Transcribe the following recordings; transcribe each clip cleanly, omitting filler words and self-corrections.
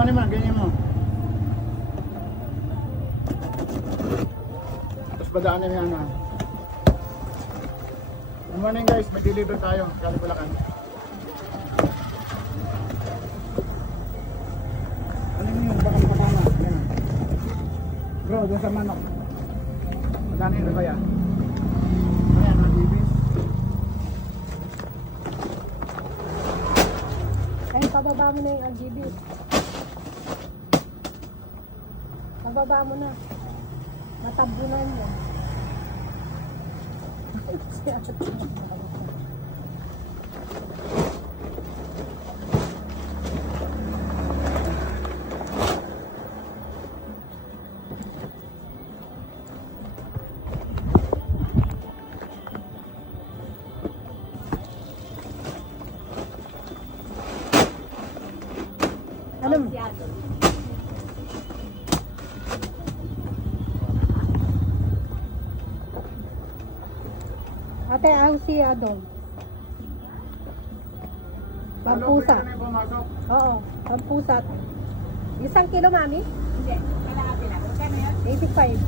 ano man, ganyan mo. Tapos badaan na yan. Good morning guys, may deliver tayo. Galing Bulacan. Ano yun? Baka makatama. Ayan. Bro, doon sa manok. Magkano yun ba yan? Ayan, mga bibis. Ay, pababa mo na yung RGB. Pababa mo na. Matabunan mo. Ano? Ate, ang si Adol. Pampusa. Oo, pampusa. Isang kilo, mami? Hindi, kalahati lang. Kano yan? 85.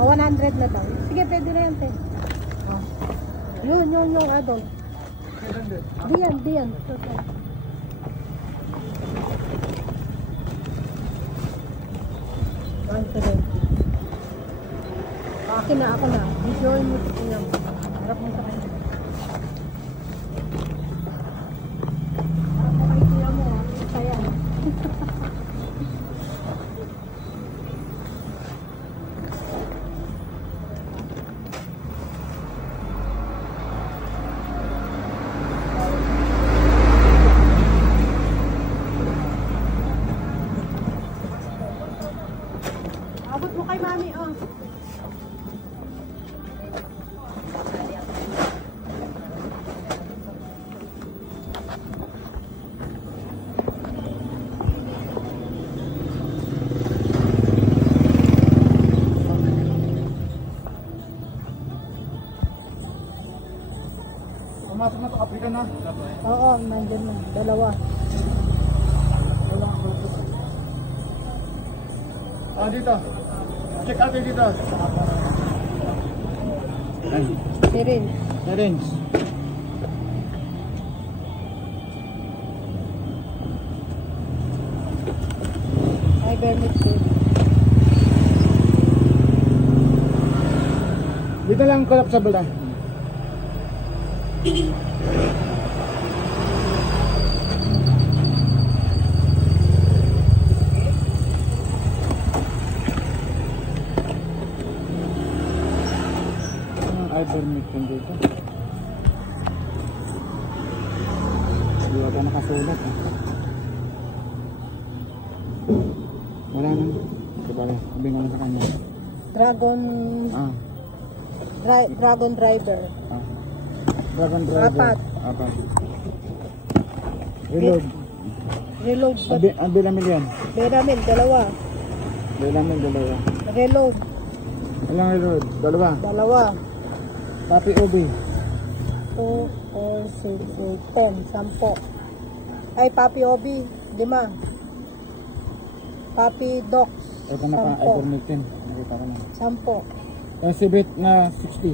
O, 100 na daw. Sige, pwede na yan, te. Yun, yung Adol. Diyan. Akin na, ako na. Videoin mo ito niya. Harap mo sa kanya. Harap mo kay kuya mo. Saya. Abot mo kay mami, oh. Pumasok na ito, African na. Oo, nandyan na. Dalawa. Dito. Check out dito. Syringe. Syringe. Ivermectin. Dito lang collapsible na. Ivermectin dito. Hindi ka nakasulat. Wala nang. Diba, sabi nga lang sa kanya. Dragon Dragon Driver. Dragon Driver. Apat. Reload. Reload. Ang bilamil yan. Beramil, dalawa. Bilamil, dalawa. Reload, Ilang reload? Dalawa. dalawa. Papi OB. 2, 4, 6, 8, 10. 10. Ay, Papi Obi, 5. Papi Docs, Ito na pa, 10. ivermectin. Nakita ko na. 10. Sibit na 60.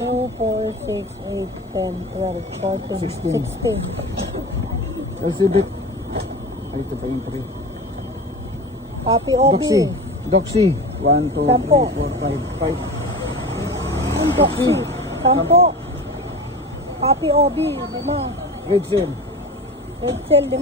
2, 4, 6, 8, 10, 12, 14, 16. Sibit. Ay, ito pa yung 3. Papi Obi. Doxy. 1, 2, 3, 10. 4, 5, 5. Ang Doxy. 10. Papi Obi, 5. Red Cell. Red Cell, 5.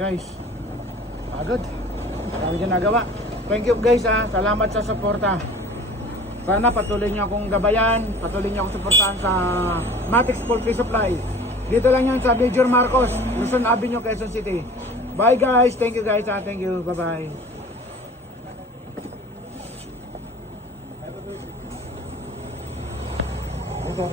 Guys, pagod. Dami dyan nagawa. Thank you guys salamat sa suporta. Sana patuloy niyo akong gabayan, patuloy niyo akong suportahan sa Matix Poultry Supply. Dito lang yan sa Major Marcos, Luzon Avenue, Quezon City. Bye guys, thank you guys thank you, bye bye. Ito,